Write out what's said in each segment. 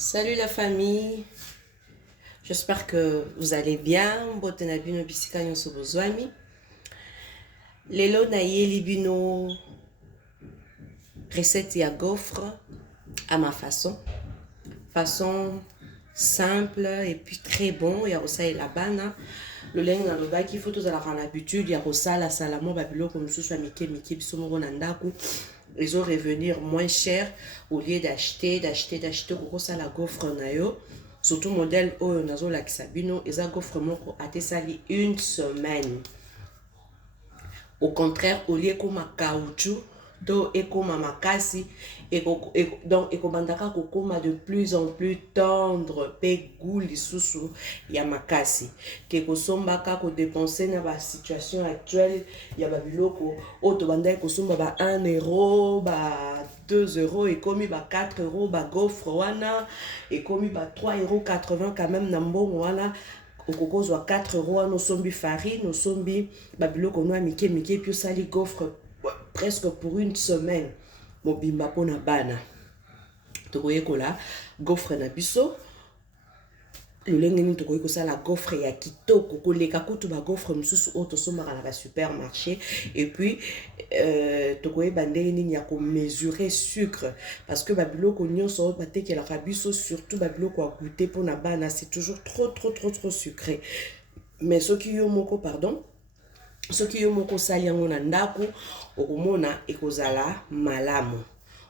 Salut la famille, j'espère que vous allez bien. Mbote na bino bisika nyonso bozwami. Lelo na yeli bino recette ya gaufre à ma façon. Façon simple et puis très bon. Ya kosalela bana. Lolenge na lobaki il faut tozalaka na habitude ya kosala salamo babiloko mosusu ya mike biso moko na ndako. Ils vont revenir moins cher au lieu d'acheter kokosala gaufre na yo. Surtout modèle oyo nazo la kisabino, eza gaufre moko atesali une semaine. Au contraire, au lieu koma caoutchouc, to ekoma makasi, donc ekobandaka kokoma de plus en plus tendre, pe goût lisusu ya makasi. Ke kosombaka ko dépenser na ba situation actuelle ya babiloko, oto bandai kosomba ba 1 euro, ba 2 euros, et comme ba 4 euros, ba gaufre wana, et comme ba 3,80 € quand même na mbongo wana. Okokozwa 4 euros, no sombi farine, no sombi babiloko noa mike puis sali gaufre presque pour une semaine. Mobimba pona bana. Tokoye kola gaufre na biso. Lolenge ni tokoye kosala gaufre ya kitoko koleka kutu ba gaufre mususu oto somaka na ba supermarché, et puis tokoye bandenge ni ya ko mesurer sucre parce que babiloko nyonso batekelaka biso, surtout babiloko a goûter pona bana, c'est toujours trop sucré. Mais soki yo moko sali yango na ndako okomona ekozala malamu.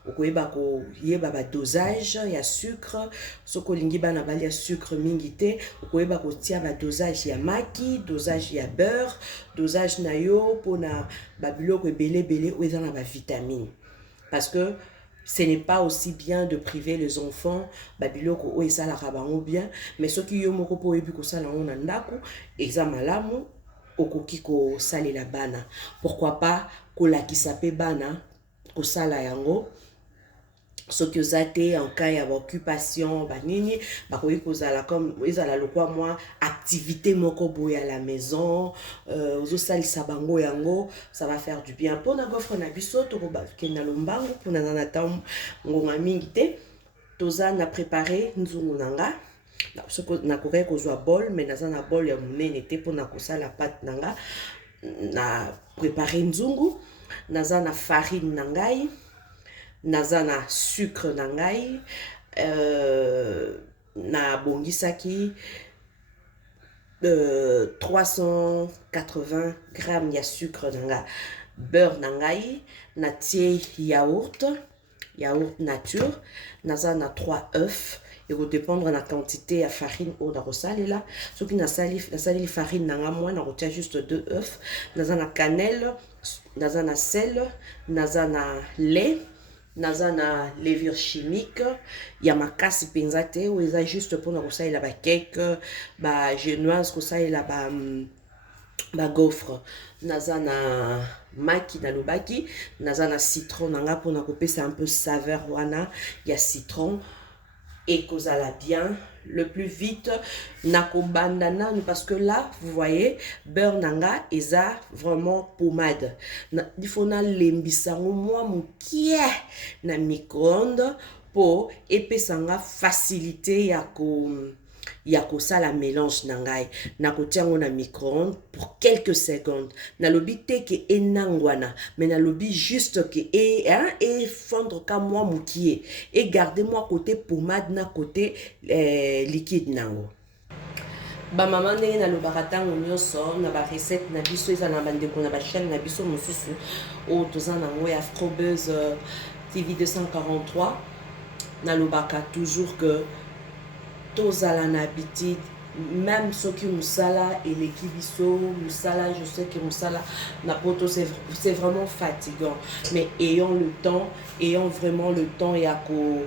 Okoyeba ko yeba ba dosage ya sucre, soko lingi bana balia sucre mingi te, okoyeba ko tia ba dosage ya maki, dosage ya beurre, dosage na yo pona babiloko ebele o eza na ba vitamine. Parce que ce n'est pas aussi bien de priver les enfants babiloko o esalaka bango bien, mais soki yo moko po oyebi kosala yango na ndako eza malamu. Okoki kosalela bana, pourquoi pas kolakisa pe bana kosala yango. Soki ozate en cas ya occupation banini bakoki kozala comme ezala lokwa moi activité moko boye à la maison, ozosalisa bango yango, ça va faire du bien. Pona gaufre na biso tokobakenda lombango pona na tam ngonga mingi te, toza na préparer nzungu nanga. Na koke kozwa bol, mais naza na bol ya munene te pona kosala pâte nanga. Na préparer nzungu, naza na farine nangai, naza na sucre nangai, na bongisaki 380 grammes ya sucre nanga, beurre nangai, na tie yaourt nature, naza na 3 œufs. Et va dépendre de la quantité de farine ou de rosale là. Ce qui n'a sali farine n'a moins, on retient juste 2 œufs. Naza na cannelle, naza na sel, naza na lait, naza na levure chimique. Ya makasi penzate ou eza juste pour na rosale la ba cake, ba genoise rosale la ba gaufre. Naza na maki na lobaki, naza na citron nanga pour na couper c'est un peu saveur wana, ya citron. Et kozala bien le plus vite nako bandana, parce que là vous voyez beurre nanga eza vraiment pommade. Il faut na lembisa moi mukie na micro-ondes pour epesanga facilité ya kosala mélange nangai. Nako tiango na micro-ondes pour quelques secondes. Na lobi te ke enangwana, mais na lobi juste que et fondre ka moi mukie et garder moi côté pommade na côté liquide nango. Ba maman ndenge na lobaka tango nyonso na ba recette na biso eza na bandeko na ba chaîne na biso mosusu o toza nango ya Afrobeuz TV 243. Na lobaka toujours que tozala na habitude, même ceux qui musala et l'équipe biso musala, je sais que musala na poto c'est vraiment fatigant, mais ayons vraiment le temps ya ko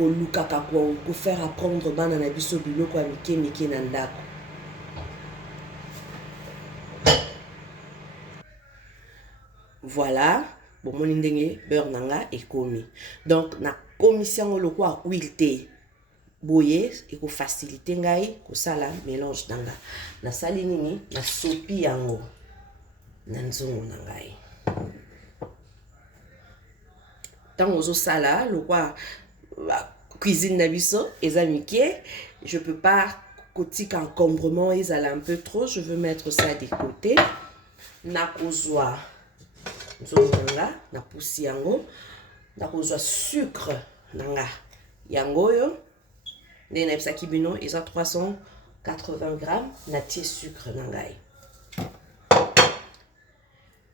lukaka ko faire apprendre bana na biso biloko ya mike na ndako. Voilà, bon moni ndenge beurre nanga ekomi. Donc na commission le quoi huile te boye eko faciliter ngai kosala mélange nanga. Na sali nini na sopi yango na nzungu nangai. Tango ozo sala le quoi cuisine nabiso, eza mikie. Je peux pas côté encombrement, ils allaient un peu trop. Je veux mettre ça de côté. Nakozwa nzonga na pousi yango. Nakozwa sucre nanga yango yo. Nde na bisaki bino eza 380 grammes natie sucre nangai.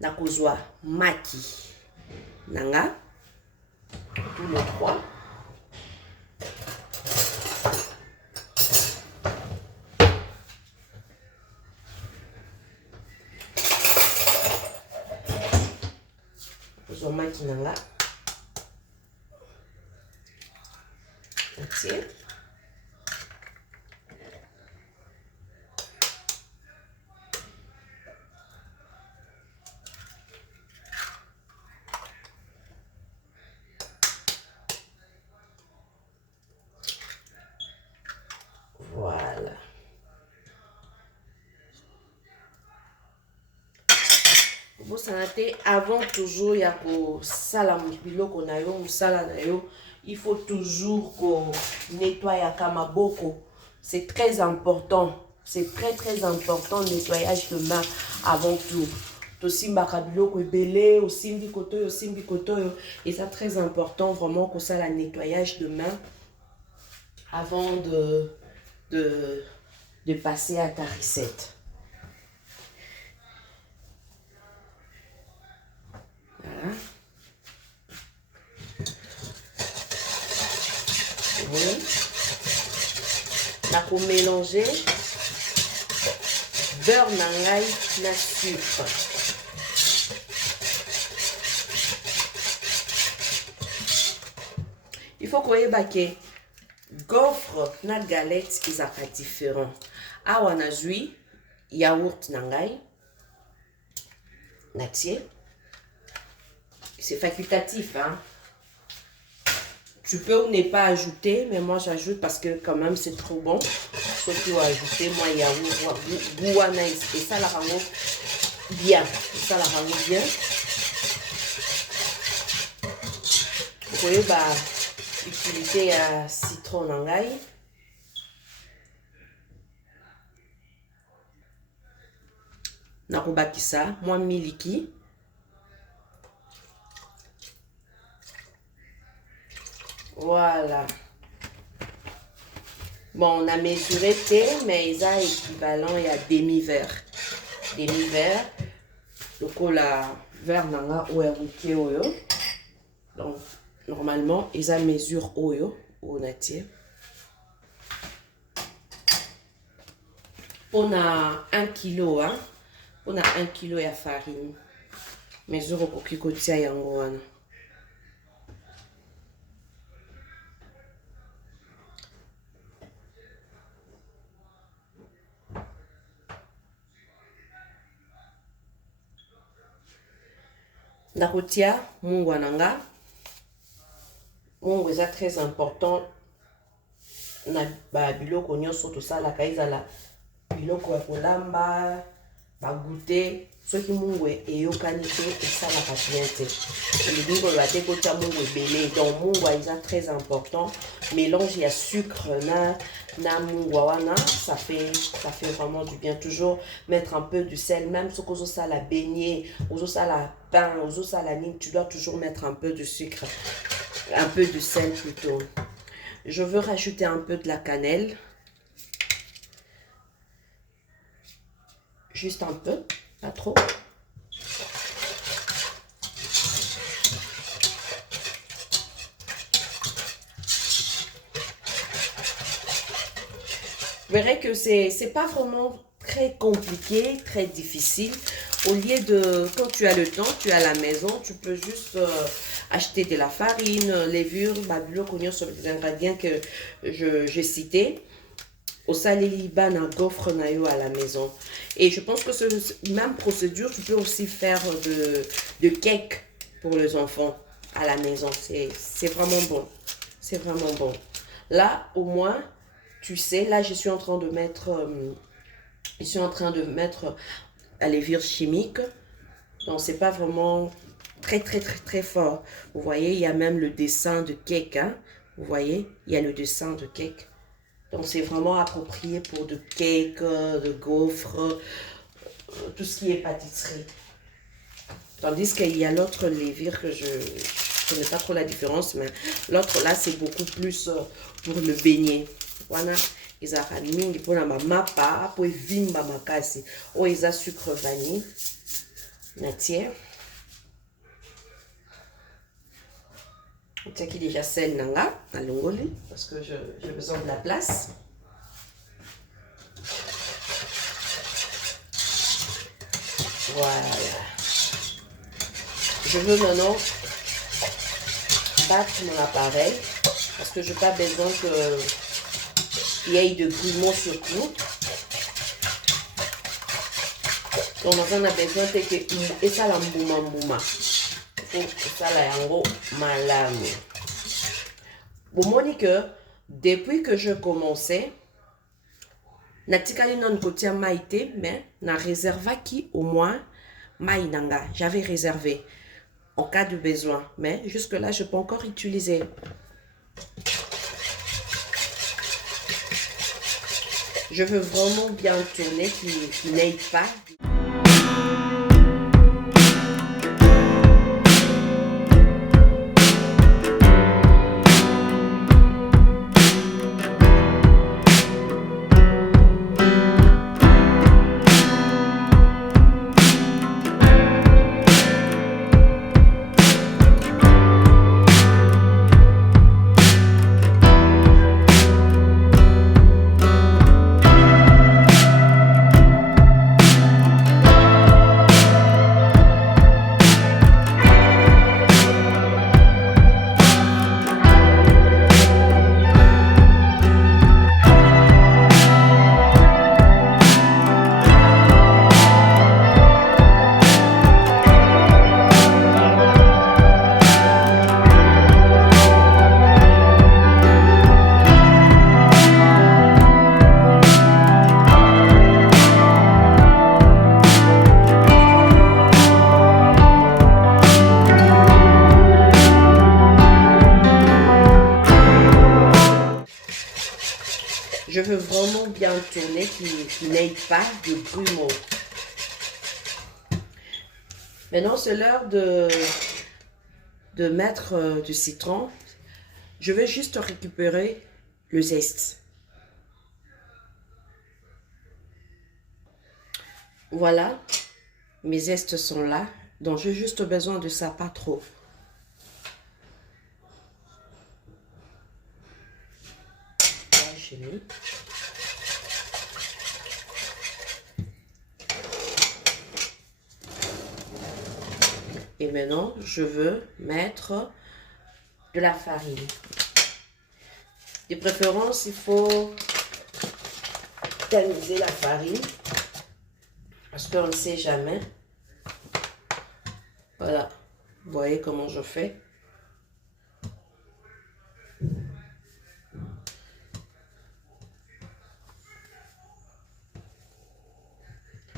Nakozwa maki nanga tous les trois. Nakozwa maki nanga. Natie. Voilà. Vous savez, avant toujours, il y a que biloko na yo, musala na yo, il faut toujours qu'on nettoie ya kamaboko. C'est très important. C'est très important le nettoyage de main avant tout. Tosimbaka biloko ebele, osimbi kotoyo, et c'est très important vraiment que ça la nettoyage de main avant de passer à ta recette. Voilà. Oui. On a pour mélanger beurre nangai na sucre. Il faut qu'on ait baqué. Gaufre na galette, ils sont pas différents. Awa na zui, yaourt nangai, natie. C'est facultatif, hein. Tu peux ou ne pas ajouter, mais moi j'ajoute parce que quand même c'est trop bon. Surtout ajouter, moi yaourt, gouana, et ça la rend bien. Ça la rend bien. Vous voyez, bah, utiliser citron nangai. Nakobakisa, moi miliki. Voilà. Bon, on a mesuré thé, mais ils ont équivalent, il y a demi-verre. Demi-verre. Donc, la verre nanga oueruke oyo. Donc, normalement, ils ont mesure oyo. On a tiré. On a 1 kilo, hein. On a 1 kilo de farine. Mesure au kokikotia yango wana. Nakotia mungu nanga. Mungu est très important. Na ba biloko nyonso to sala kaizala biloko ya kolamba ba goûter soki mungu eyokani te esala ka bien te. Le biloko la te kotia mungu ebele. Donc mungu est très important. Mélange ya sucre na mungu wana, ça fait vraiment du bien. Toujours mettre un peu du sel, même ce qu'on ça la beignet, aux ça la pain, aux ça la mine, tu dois toujours mettre un peu de sucre, un peu de sel plutôt. Je veux rajouter un peu de la cannelle. Juste un peu, pas trop. Vous verrez que c'est pas vraiment très compliqué, très difficile. Au lieu de, quand tu as le temps, tu es à la maison, tu peux juste acheter de la farine, levure, babulo, cognon sur les ingrédients que j'ai cités. Au salé na gaufre nayo à la maison. Et je pense que cette même procédure, tu peux aussi faire de cake pour les enfants à la maison. C'est vraiment bon. C'est vraiment bon. Là, au moins, tu sais, là, je suis en train de mettre à levure chimique. Donc, c'est pas vraiment très fort. Vous voyez, il y a même le dessin de cake, hein. Vous voyez, il y a le dessin de cake. Donc, c'est vraiment approprié pour de cake, de gaufres, tout ce qui est pâtisserie. Tandis qu'il y a l'autre levure que je ne connais pas trop la différence, mais l'autre là, c'est beaucoup plus pour le beignet. Voilà. Ils ont mingi pour la mapa, pour vimba makasi. Oh, ils ont sucre vanille. Natie. Tiens qui déjà sel nanga à l'ongoli parce que j'ai besoin de la place. Voilà. Je veux maintenant battre mon appareil parce que je n'ai pas besoin qu'il y ait de grumeaux surtout. Donc, on a besoin que ça la mbouma. Ça la yango malamu. Bon, Monique, depuis que je commençais, natikali non kotia maïté, mais na réserva qui au moins maïnanga. J'avais réservé en cas de besoin, mais jusque là je peux encore utiliser. Je veux vraiment bien tourner, qu'il n'aille pas. Je veux vraiment bien tourner, qu'il n'aille pas de grumeaux. Maintenant, c'est l'heure de mettre du citron. Je vais juste récupérer le zeste. Voilà, mes zestes sont là. Donc, j'ai juste besoin de ça, pas trop. Là, j'ai mis. Et maintenant, je veux mettre de la farine. De préférence, il faut tamiser la farine parce qu'on ne sait jamais. Voilà, vous voyez comment je fais.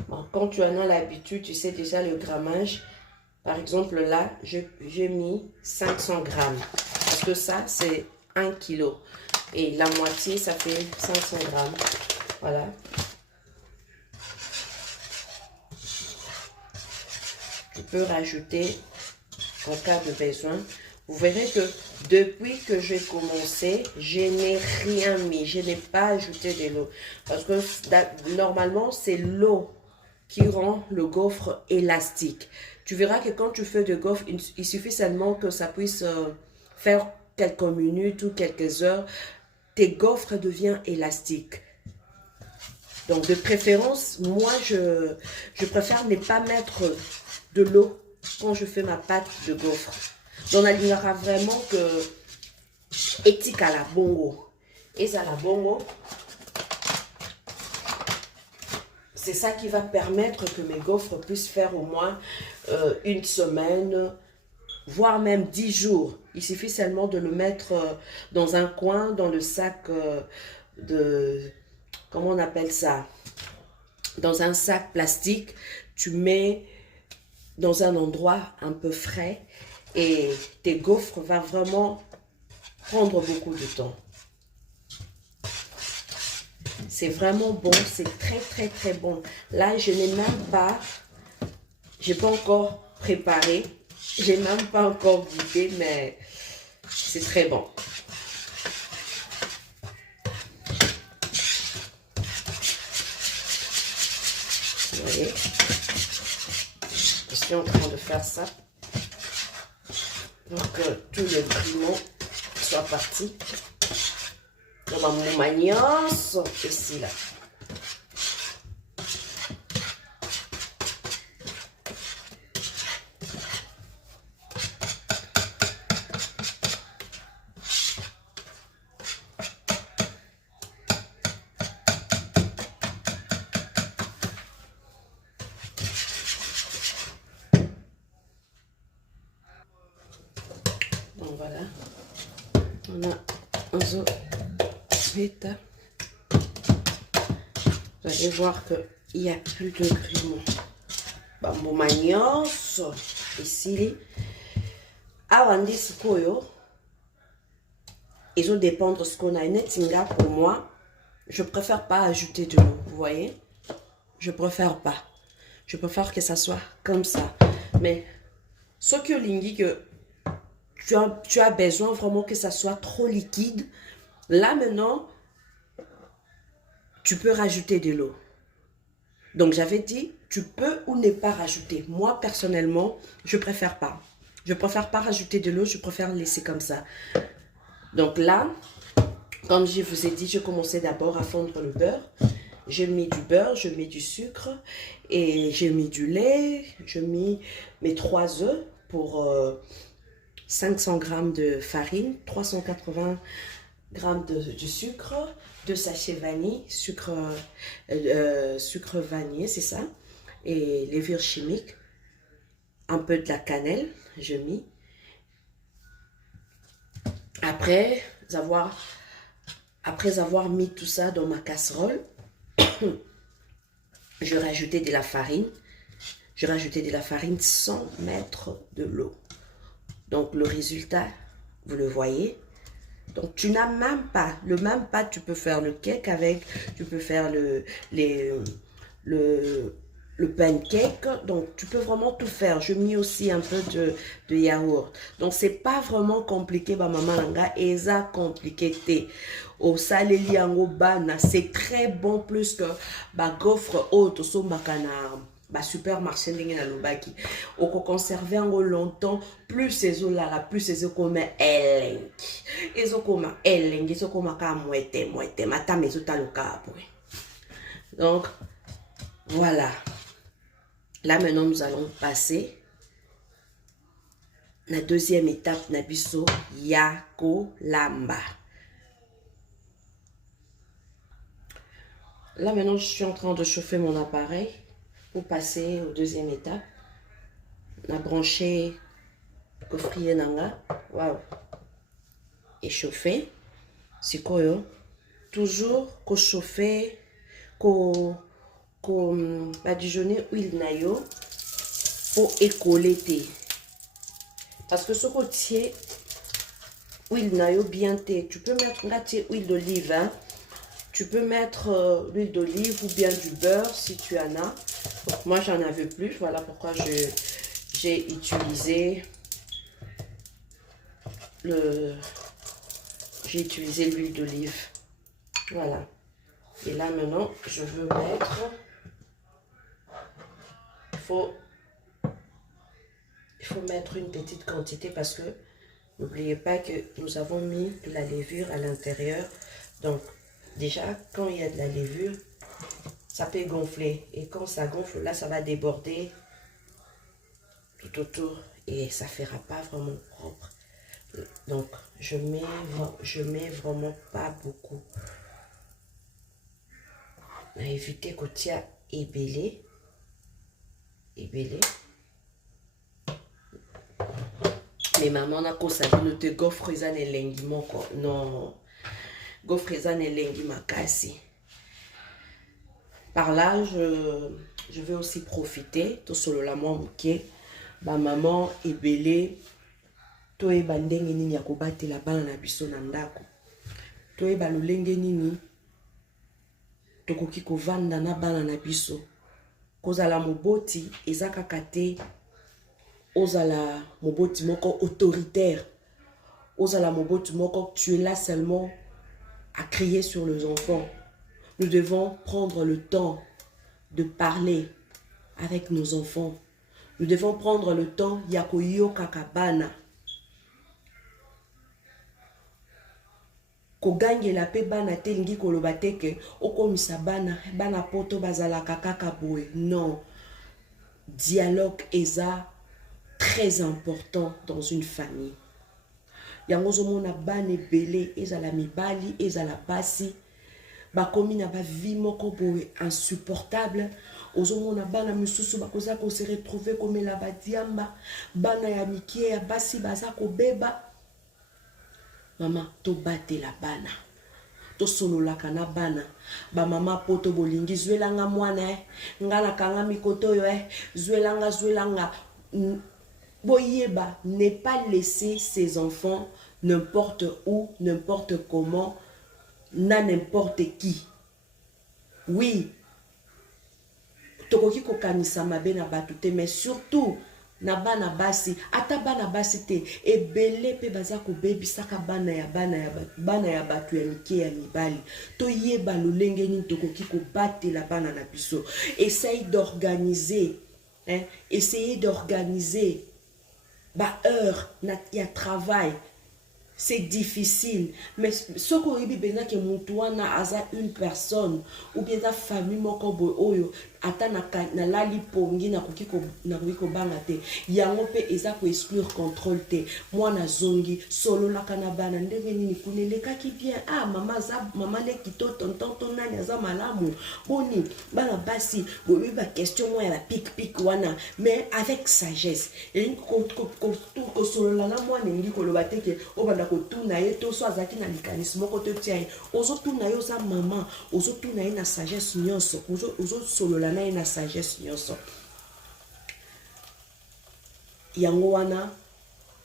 Bon, quand tu en as l'habitude, tu sais déjà le grammage. Par exemple, là, j'ai mis 500 grammes. Parce que ça, c'est 1 kg. Et la moitié, ça fait 500 grammes. Voilà. Tu peux rajouter en cas de besoin. Vous verrez que depuis que j'ai commencé, je n'ai rien mis. Je n'ai pas ajouté de l'eau. Parce que normalement, c'est l'eau qui rend le gaufre élastique. Tu verras que quand tu fais de gaufre, il suffit seulement que ça puisse faire quelques minutes ou quelques heures. Tes gaufres deviennent élastiques. Donc, de préférence, moi, je préfère ne pas mettre de l'eau quand je fais ma pâte de gaufre. Donc, il y aura vraiment que éthique à la bongo. Et ça, la bongo, c'est ça qui va permettre que mes gaufres puissent faire au moins une semaine, voire même 10 jours. Il suffit seulement de le mettre dans un coin, dans le sac comment on appelle ça? Dans un sac plastique, tu mets dans un endroit un peu frais et tes gaufres vont vraiment prendre beaucoup de temps. C'est vraiment bon, c'est très très très bon. Là, je n'ai même pas, j'ai pas encore préparé, j'ai même pas encore goûté, mais c'est très bon. Vous voyez, je suis en train de faire ça pour que tout le piment soit parti. On va mon manioc ici là. Donc voilà, on a un zo vita. Vous allez voir qu'il n'y a plus de grumeaux. Mon manioc ici. Avant sikoyo, ils ont dépendre de ce qu'on a. Une tinga pour moi, je préfère pas ajouter de l'eau. Vous voyez, je préfère pas. Je préfère que ça soit comme ça. Mais ce que l'ingi que tu as besoin vraiment que ça soit trop liquide. Là maintenant, tu peux rajouter de l'eau. Donc j'avais dit, tu peux ou ne pas rajouter. Moi personnellement, je préfère pas. Je préfère pas rajouter de l'eau, je préfère laisser comme ça. Donc là, comme je vous ai dit, je commençais d'abord à fondre le beurre. J'ai mis du beurre, je mets du sucre et j'ai mis du lait. Je mets mes 3 œufs pour 500 g de farine, 380 g de sucre, 2 sachets vanille, sucre vanillé, c'est ça, et levure chimique, un peu de la cannelle, je mis. Après avoir mis tout ça dans ma casserole, je rajoutais de la farine. Je rajoutais de la farine sans mettre de l'eau. Donc le résultat, vous le voyez. Donc tu n'as même pas, tu peux faire le cake avec, tu peux faire le pancake. Donc tu peux vraiment tout faire. Je mets aussi un peu de yaourt. Donc c'est pas vraiment compliqué, bah maman langa, et ça compliqué au saleli yango bana, c'est très bon plus que bah gaufre haute so makana. Bah supermarché ndenge na lobaki oko conserver yango longtemps, plus ces eaux là plus ces eaux comme elengi ezokoma elengi ezokoma ka moite mata mezo taluka après. Donc voilà, là maintenant nous allons passer la deuxième étape na biso ya kolamba. Là maintenant je suis en train de chauffer mon appareil pour passer aux deuxième étape. On a branché le coffrier nanga. Waouh! Et chauffer. C'est quoi? Toujours qu'on chauffer, qu'on badigeonner huile nayo pour écoller. Parce que ce côté huile nayo bien té. Tu peux mettre huile d'olive. Hein? Tu peux mettre l'huile d'olive ou bien du beurre si tu en as. Moi, j'en avais plus. Voilà pourquoi j'ai utilisé l'huile d'olive. Voilà. Et là, maintenant, je veux mettre... Il faut mettre une petite quantité parce que n'oubliez pas que nous avons mis de la levure à l'intérieur. Donc, déjà, quand il y a de la levure, ça peut gonfler. Et quand ça gonfle, là, ça va déborder tout autour. Et ça ne fera pas vraiment propre. Donc, je mets vraiment pas beaucoup. On a évité que tu as ébélé. Mais maman n'a pas ça. Ne te gaufre ça ne lengi moko. Non. Gaufre ça ne lengi makasi. Par là, je vais aussi profiter. Tout solo la moi bouquet. Ma maman ébélé. toyeba ndenge nini ya kobatela bana na biso na ndako, toyeba lolenge nini tokoki kovanda na bana na biso. Kozala moboti eza kaka te ozala moboti moko autoritaire, ozala moboti moko tu es là seulement à crier sur les enfants. Nous devons prendre le temps de parler avec nos enfants. Nous devons prendre le temps ya koyoka bana. Kogangela pe bana te lingi koloba te ke okomisa bana poto bazalaka kaka boye. Non. Dialogue eza très important dans une famille. Yango zomona bana ebele ezala mibali ezala basi bakomi na ba vie moko boye insupportable. Ozomona bana misusu bakoza ko se retrouver comme la badiamba bana ya mikie ya basi baza ko beba. Mama to bate la bana to sololaka na bana ba mama poto bolingi zwelanga mwana ngala kanga mikoto yo zwelanga boyeba. Ne pas laisser ses enfants n'importe où, n'importe comment, na n'importe qui. Oui, tokoki kokanisa mabe na batu te, mais surtout na bana basi, ata bana basi te, ebele pe baza ko bebisaka bana ya batu ya mike ya mibali. To yeba lolenge nini tokoki ko batela bana na biso. Essaye d'organiser, essayez d'organiser ba heure na travail. C'est difficile, mais ce qu'on dit bien que mutuana aza une personne ou bien la famille moko boy oyo ata na lali pongi na kiko banga te yango pe eza ko exclure contrôle te. Moi na zongi solo la kanabana ndenge nini kunele kaki bien mama le kito tonton nani aza malamu boni bana basi bobi ba question moi la pic wana mais avec sagesse et ko solo la na moi ngi ko lobate ke obanda ko tuna ye to so azaki na likanisme moko to tiai ozo tuna yo za maman ozo tuna ye na sagesse nyonso ozo solo la na sagesse nyonso yango wana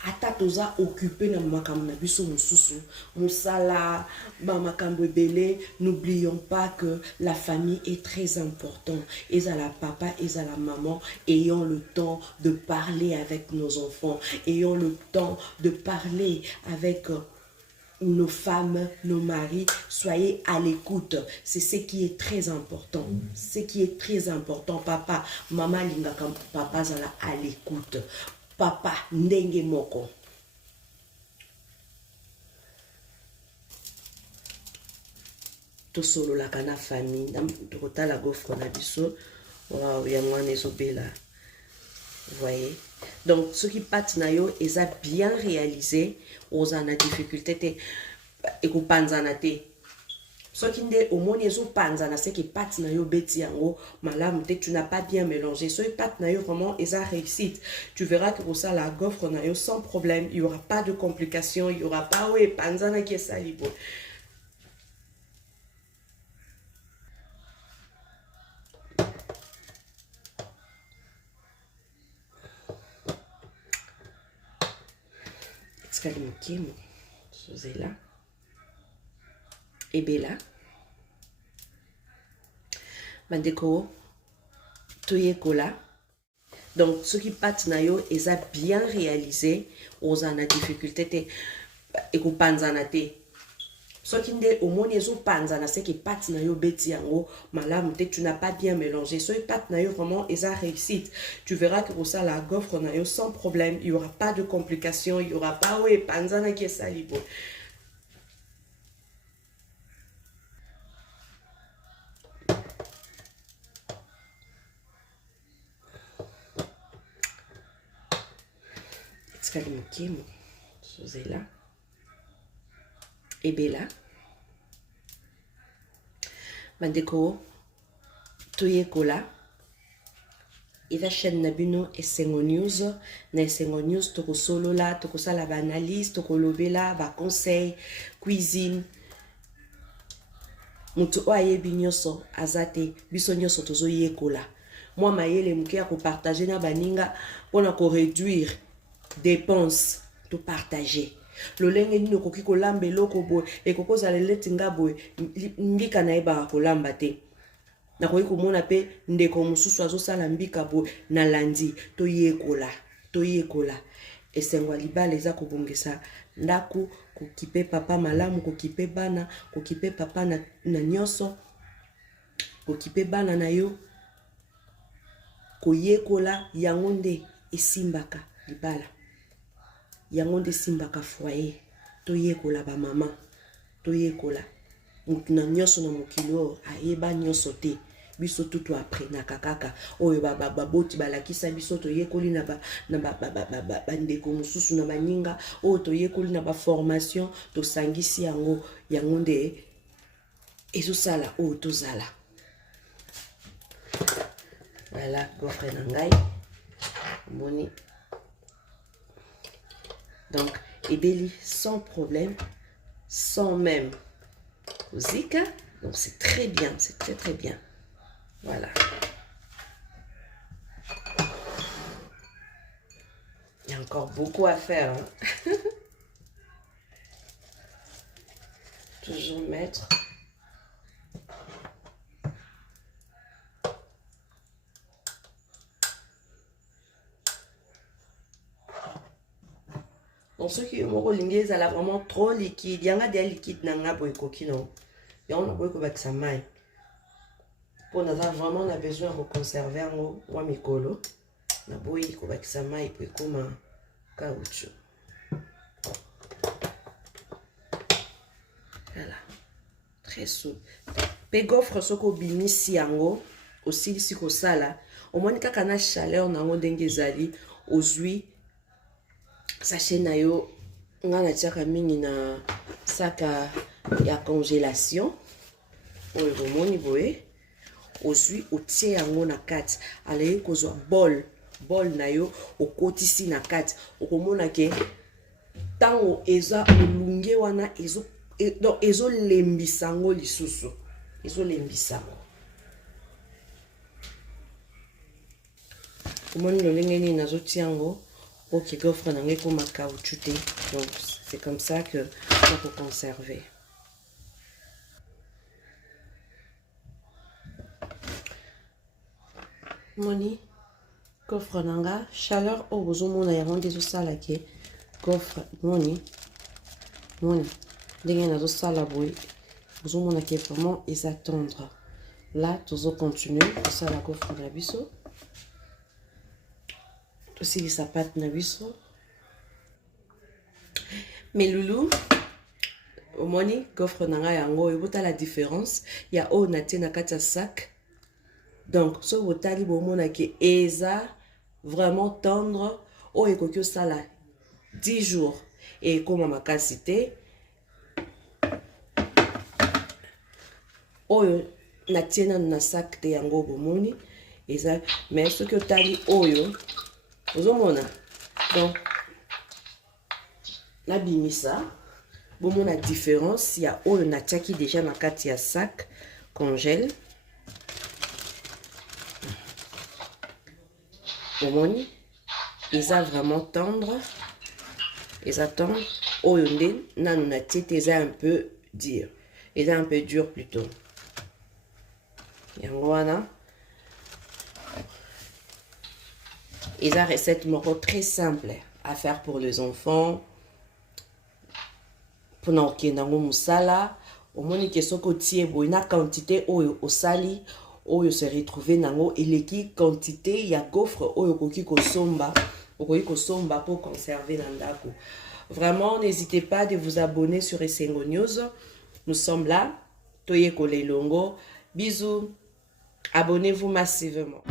ata toza occupé na makambo na biso mosusu mosala ba makambo ebele. N'oublions pas que la famille est très importante. Ezala papa, ezala maman, ayons le temps de parler avec nos enfants, ayons le temps de parler avec nos femmes, nos maris. Soyez à l'écoute. C'est ce qui est très important. Ce qui est très important. Papa, maman lingaka papa zala à l'écoute. Papa ndenge moko. To solo la kana famille. To kota la gofre na biso. Wow, yamwa nezobela. Vous voyez? Donc, ce qui passe na yo, ils a bien réalisé. Aux en a difficulté te. Et qu'on panzana te. Ce qui n'est au moins les autres panzana, c'est que passe na yo beti yango. Malam te, tu n'as pas bien mélangé. Ce qui passe na yo vraiment, ils a réussi. Tu verras que pour ça, la gaufre na yo sans problème. Il n'y aura pas de complications. Il n'y aura pas, oui, panzana qui est salibo. Kalimukimo Sozela Ebela Mandeko Toyekola. Donc ce qui passe na yo ils a bien réalisé aux en a difficulté te et ko panzana te. Ce qui n'est au moins les autres panzana c'est que passe na yo beti yango malam te, tu n'as pas bien mélangé. Ce qui passe na yo vraiment ils a réussi. Tu verras que pour ça la gaufre na yo sans problème. Il n'y aura pas de complications. Il n'y aura pas oui panzana qui est salibo. Kalimukimo Sozela Ebela Mandeko Toyekola. Eva chaîne Nabino et Sengo News. Na Sengo News toko solo la, toko sala ba analyse, toko lobela, ba conseil, cuisine. Mutu oayebi nyonso azate biso nyonso tozo yekola. Moi mayele muke ya ko partager na baninga pona ko réduire dépenses to partager. Lolenge nini okoki kolamba eloko boye ekokozala leti nga boye mbika na ye baka kolamba te. Nakoki komona pe ndeko mosusu azosala mbika boye na landi toyekola. Esengo libala eza kobongisa ndako, kokipe papa malamu, kokipe bana, kokipe papa na nyonso, kokipe bana na yo, koyekola yango nde esimbaka libala. Yango nde simbaka foyer. Toyekola ba mama, toyekola mutu na nyonso na mokili oyo ayeba nyonso te. Biso tutu aprenaka kaka oyo baboti balakisa biso toyekoli na bandeko mosusu na baninga oyo toyekoli na baformation tosangisi yango nde ezosala oyo tozala. Voilà, coffre na ngai moni. Donc ebeli sans problème, sans même kozika. Donc c'est très bien, c'est très très bien. Voilà. Il y a encore beaucoup à faire. Hein? Toujours mettre. Donc ceux qui ont lingué, ça a vraiment trop liquide. Il y en a des liquides nanga pour les coquins. Il y en a beaucoup avec sa main. Pour nous vraiment on a besoin de conserver un micolo. Na boyi ko bakisa mai pe koma caoutchouc. Voilà. Très souple. Pe gofre soko bimisi yango aussi si ko sala. Au moins kaka na chaleur nango ndenge ezali ozwi sachet na yo nga na tiaka mingi na saka ya congélation. Oyo bomoni boye. Ozwi otie yango na kati alaye kozwa bol na yo okotisi na kati okomona ke tango eza olunge wana ezo lembisa ngo lisusu ezo lembisa ngo komoni lolenge nini nazotia yango oke gofre nange koma caoutchouc te. Donc c'est comme ça que on peut conserver. Moni coffre nanga chaleur au bozomona yango nde ezosala ke coffre moni ndenge nazosala boye bozomona ke vraiment eza tendre. Là tozo continuer kosala coffre na biso tosilisa pate na biso. Mais loulou omoni coffre nanga yango ebota la différence ya oyo natie na kati ya sac. Donc, ce botali bomona ke eza vraiment tendre. O ekokyo sala 10 jours. Et comme ma makasite. Oyo na tiena na sac te yango bomoni. Eza, mais ce que tali oyo. Ozomona. Donc, na bimisa. Bomona différence. Ya oyo na tiaki déjà na kati ya sac. Congèle. Omoni, ils a vraiment tendre. Ils attendent. Oyonde, nanu na tête, ils un peu dur. Ils un peu dur plutôt. Yangwana. Ils a recette moko très simple à faire pour les enfants. Pour na okendango musala. Omoni ke soko tie bo na quantité oyo osali. Oyo se retrouver nango eleki quantité ya gaufre oyo koki kosomba pour conserver nandako. Vraiment n'hésitez pas de vous abonner sur Esengo News. Nous sommes là. Toye Kolelongo. Bisous. Abonnez-vous massivement.